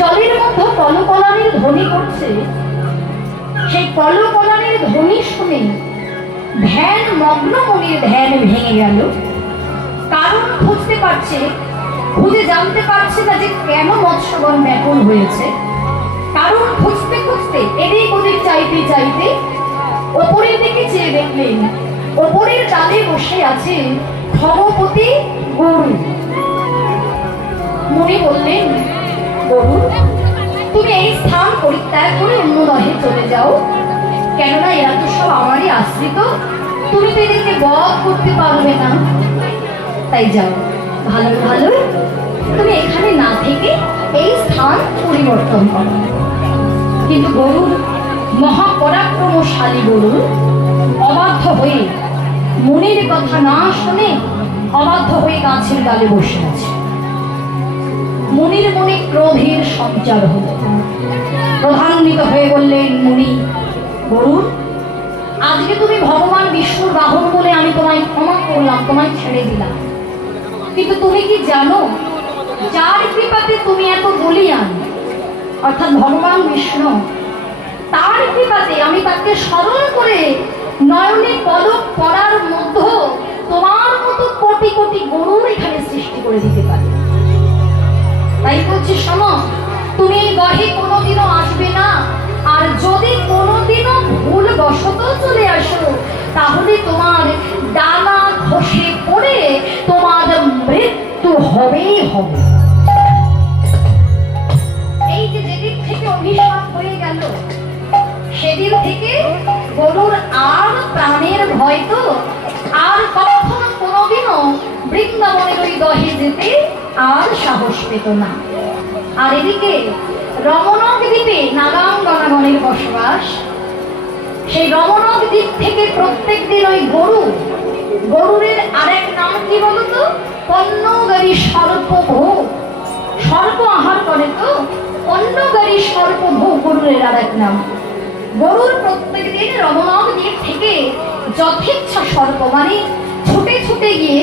জলের মধ্যে কলকলানির ধ্বনি করছে। সেই কলকলানির ধ্বনি শুনে ধ্যান মগ্ন মনির ধ্যান ভেঙে গেল। কারণ খুঁজতে পারছে, খুঁজে জানতে পারছে না যে কেন মৎস্যগণ ব্যাকুল হয়েছে। কারণ খুঁজতে খুঁজতে এদিক ওদিক চাইতে চাইতে ওপরের দিকে চেয়ে দেখলেন ওপরের ডালে বসে আছে খগপতি গরু। মুনি বললেন, গরু, তুমি এই স্থান পরিত্যাগ করে অন্য দহে চলে যাও, কেননা এরা তো সব আমারই আশ্রিত, তুমি তো এদেরকে বধ করতে পারবে না। তাই যাও, ভালো ভালো তুমি এখানে না থেকে এই স্থান পরিবর্তন করো। কিন্তু গরুর মহাপরাক্রমশালী গরু অবাধ্য হয়ে মুনির কথা না শুনে অবাধ্য হয়ে গাছের ডালে বসে আছে। মুনির মনে ক্রোধের সঞ্চার হল। ক্রোধান্বিত হয়ে বললেন, মুনি, গরু, আজকে তুমি ভগবান বিষ্ণুর বাহন বলে আমি তোমায় ক্ষমা করলাম, তোমায় ছেড়ে দিলাম। কিন্তু তুমি কি জানো, যার কৃপাতে তুমি এত বলিয়ান, অর্থাৎ ভগবান বিষ্ণু, তার কৃপাতে আমি তাকে স্মরণ করে নয়নে পলক পড়ার মধ্যে তোমার মতো কোটি কোটি গরুর এখানে সৃষ্টি করে দিতে পারি। তাই বলছি, শোনো, তুমি এই দহে কোনোদিনও আসবে না, আর যদি কোনোদিনও ভুল বশত চলে আসো তাহলে তোমার ডানা খসে পড়ে তোমার মৃত্যু হবেই হবে। এই যে যেদিন থেকে অভিশাপ হয়ে গেল সেদিন থেকে গরুর আর প্রাণের ভয় তো আর কখনো কোনোদিনও বৃন্দাবনের ওই দহে যেতে আর সাহস পেত না। আর এদিকে রমণক দ্বীপে নাগাঙ্গনাগণের বসবাস। সেই রমণক দ্বীপ থেকে প্রত্যেক দিন ওই গরুরের আরেক নাম কি বলতো? পণ্যগারী সর্পভোগ। সর্প আহার করে তো, পণ্যগারী সর্পভোগ গরুরের আরেক নাম। গরুর প্রত্যেক দিন রমণক দ্বীপ থেকে যথেচ্ছা সর্প, মানে ছুটে ছুটে গিয়ে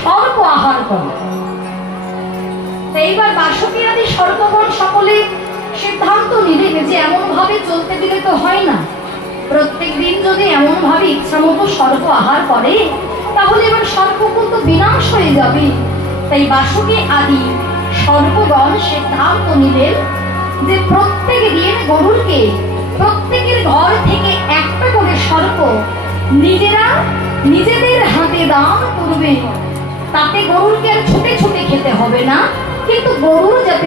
সর্প আহার করে। এইবার বাসুকী আদি সর্পগণ সকলে সিদ্ধান্ত নিলেন যে এমন ভাবে চলতে দিলে তো হয় না, প্রত্যেক দিন যদি এমন ভাবে ইচ্ছা মতো সর্প আহার করে তাহলে এবার সর্পকুল তো বিনাশ হয়ে যাবে। তাই বাসুকী আদি সর্পগণ সিদ্ধান্ত নিলেন যে প্রত্যেক দিন গরুরকে প্রত্যেকের ঘর থেকে একটা করে সর্প নিজেরা নিজেদের হাতে দান করবে। তাতে গরুরকে আর ছুটে ছুটে খেতে হবে না, কিন্তু গরুর যাতে